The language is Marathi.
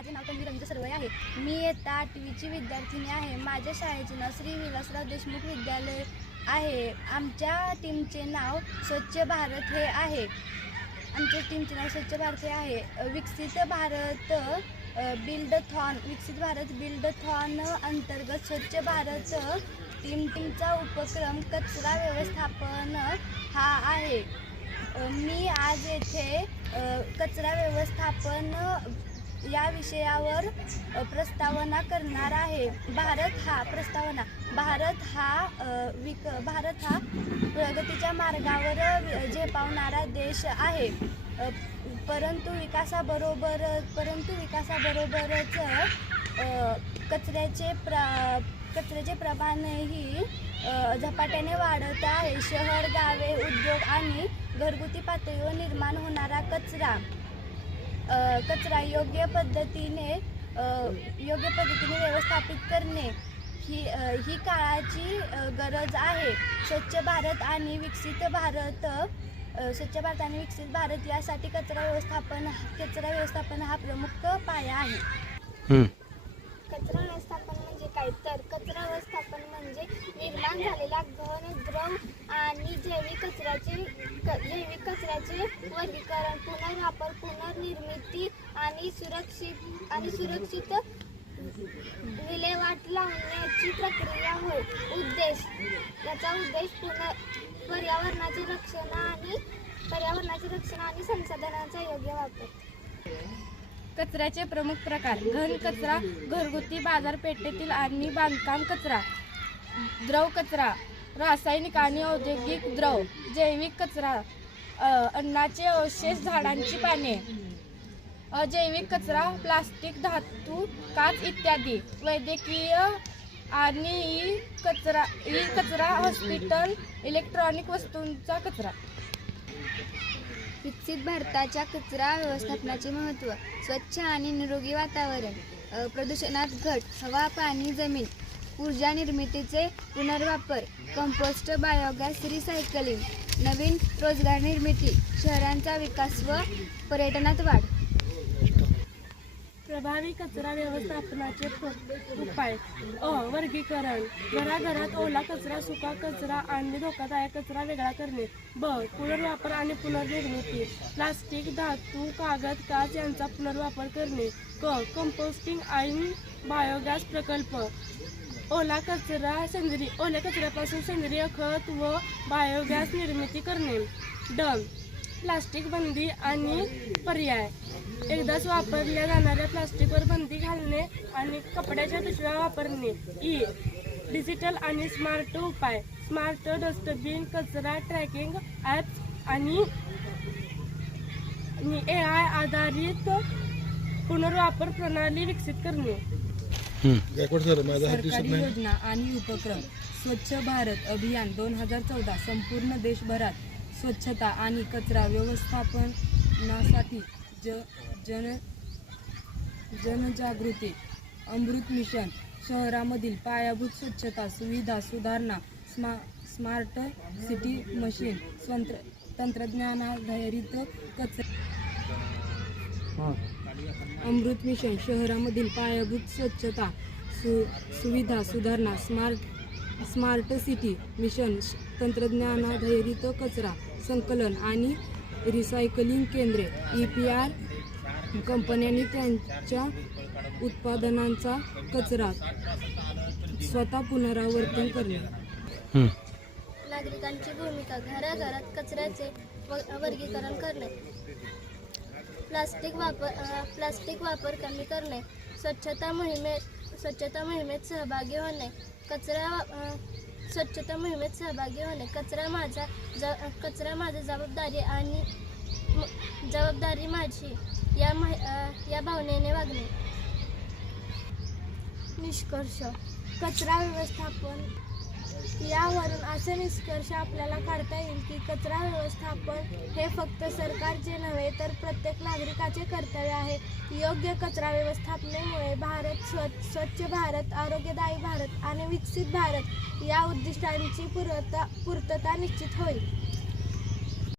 माझे नाव तन्वी रवींद्र सर्वय आहे. मी इयत्ता आठवीची विद्यार्थिनी आहे. माझ्या शाळेचे नाव श्री विलासराव देशमुख विद्यालय आहे. आमच्या टीमचे नाव स्वच्छ भारत हे आहे. आमच्या टीमचे नाव स्वच्छ भारत हे आहे. विकसित भारत बिल्ड थॉन विकसित भारत बिल्ड थॉन अंतर्गत स्वच्छ भारत टीम टीमचा उपक्रम कचरा व्यवस्थापन हा आहे. मी आज येथे कचरा व्यवस्थापन या विषयावर प्रस्तावना करणार आहे. भारत हा प्रस्तावना भारत हा विक भारत हा प्रगतीच्या मार्गावर झेपावणारा देश आहे. परंतु विकासाबरोबर परंतु विकासाबरोबरच कचऱ्याचे प्र कचऱ्याचे प्रमाणही झपाट्याने वाढत आहे. शहर गावे उद्योग आणि घरगुती पातळीवर निर्माण होणारा कचरा. कचरा योग्य पद्धतीने योग्य पद्धतीने व्यवस्थापित करणे ही ही काळाची गरज आहे. स्वच्छ भारत आणि विकसित भारत स्वच्छ भारत आणि विकसित भारत यासाठी कचरा व्यवस्थापन कचरा व्यवस्थापन हा प्रमुख पाया आहे. कचरा व्यवस्थापन म्हणजे काय? तर कचरा व्यवस्थापन म्हणजे निर्माण झालेल्या घन द्रव आणि जैविक कचऱ्याचे क- जैविक कचऱ्याचे वर्गीकरण पुनर्वापर पुनर्निर्मिती आणि सुरक्षित आणि सुरक्षित विल्हेवाट लावण्याची प्रक्रिया होय. उद्देश याचा उद्देश पुनर् पर्यावरणाचे रक्षण आणि पर्यावरणाचे रक्षण आणि संसाधनांचा योग्य वापर. कचऱ्याचे प्रमुख प्रकार घन कचरा घरगुती बाजारपेठेतील आणि बांधकाम कचरा द्रव कचरा रासायनिक आणि औद्योगिक द्रव जैविक कचरा अन्नाचे अवशेष झाडांची पाने अजैविक कचरा प्लास्टिक धातू काच इत्यादी वैद्यकीय आणि ई कचरा ई कचरा हॉस्पिटल इलेक्ट्रॉनिक वस्तूंचा कचरा. विकसित भारताच्या कचरा व्यवस्थापनाचे महत्त्व स्वच्छ आणि निरोगी वातावरण प्रदूषणात घट हवा पाणी जमीन ऊर्जा निर्मितीचे पुनर्वापर कंपोस्ट बायोगॅस रिसायकलिंग नवीन रोजगार निर्मिती शहरांचा विकास व पर्यटनात वाढ. प्रभावी कचरा व्यवस्थापनाचे उपाय. अ वर्गीकरण. घराघरात ओला कचरा सुका कचरा आणि धोकादायक कचरा वेगळा करणे. ब पुनर्वापर आणि पुनर्निर्मिती. प्लास्टिक धातू कागद काच यांचा पुनर्वापर करणे. क कंपोस्टिंग आणि बायोगॅस प्रकल्प. ओला कचरा सेंद्रिय ओल्या कचऱ्यापासून सेंद्रिय खत व बायोगॅस निर्मिती करणे. डन प्लास्टिक बंदी आणि पर्याय. एकदाच वापरल्या जाणाऱ्या प्लास्टिकवर बंदी घालणे आणि कपड्याच्या पिशव्या वापरणे. E. ई डिजिटल आणि स्मार्ट उपाय. स्मार्ट डस्टबिन कचरा ट्रॅकिंग ॲप्स आणि ए आय आधारित पुनर्वापर प्रणाली विकसित करणे. गायकवाड सर माझा हात दिसत सरकारी नाही. योजना आणि उपक्रम. स्वच्छ भारत अभियान दोन हजार चौदा संपूर्ण देशभरात स्वच्छता आणि कचरा व्यवस्थापनासाठी ज जन जनजागृती अमृत मिशन शहरामधील पायाभूत स्वच्छता सुविधा सुधारणा स्मा स्मार्ट सिटी मशीन स्वंत्र तंत्रज्ञानाधारित कचरा अमृत मिशन शहरामधील पायाभूत स्वच्छता सु सुविधा सुधारणा स्मार्ट स्मार्ट सिटी मिशन तंत्रज्ञानाधारित कचरा संकलन आणि रिसायकलिंग केंद्रे ई पी आर कंपन्यांनी त्यांच्या उत्पादनांचा कचरा स्वतः पुनरावर्तन करणे. नागरिकांची भूमिका घराघरात कचऱ्याचे वर्गीकरण करणे प्लास्टिक वापर प्लास्टिक वापर कमी करणे स्वच्छता मोहिमेत स्वच्छता मोहिमेत सहभागी होणे कचरा स्वच्छता मोहिमेत सहभागी होणे कचरा माझा ज कचरा माझा जबाबदारी आणि जबाबदारी माझी या मह- या भावनेने वागणे. निष्कर्ष कचरा व्यवस्थापन यावरून असे निष्कर्ष आपल्याला काढता येईल की कचरा व्यवस्थापन हे फक्त सरकारचे नव्हे तर प्रत्येक नागरिकाचे कर्तव्य आहे. योग्य कचरा व्यवस्थापनेमुळे भारत स्वच्छ स्वच्छ भारत आरोग्यदायी भारत आणि विकसित भारत या उद्दिष्टांची पूर्तता पूर्तता निश्चित होईल.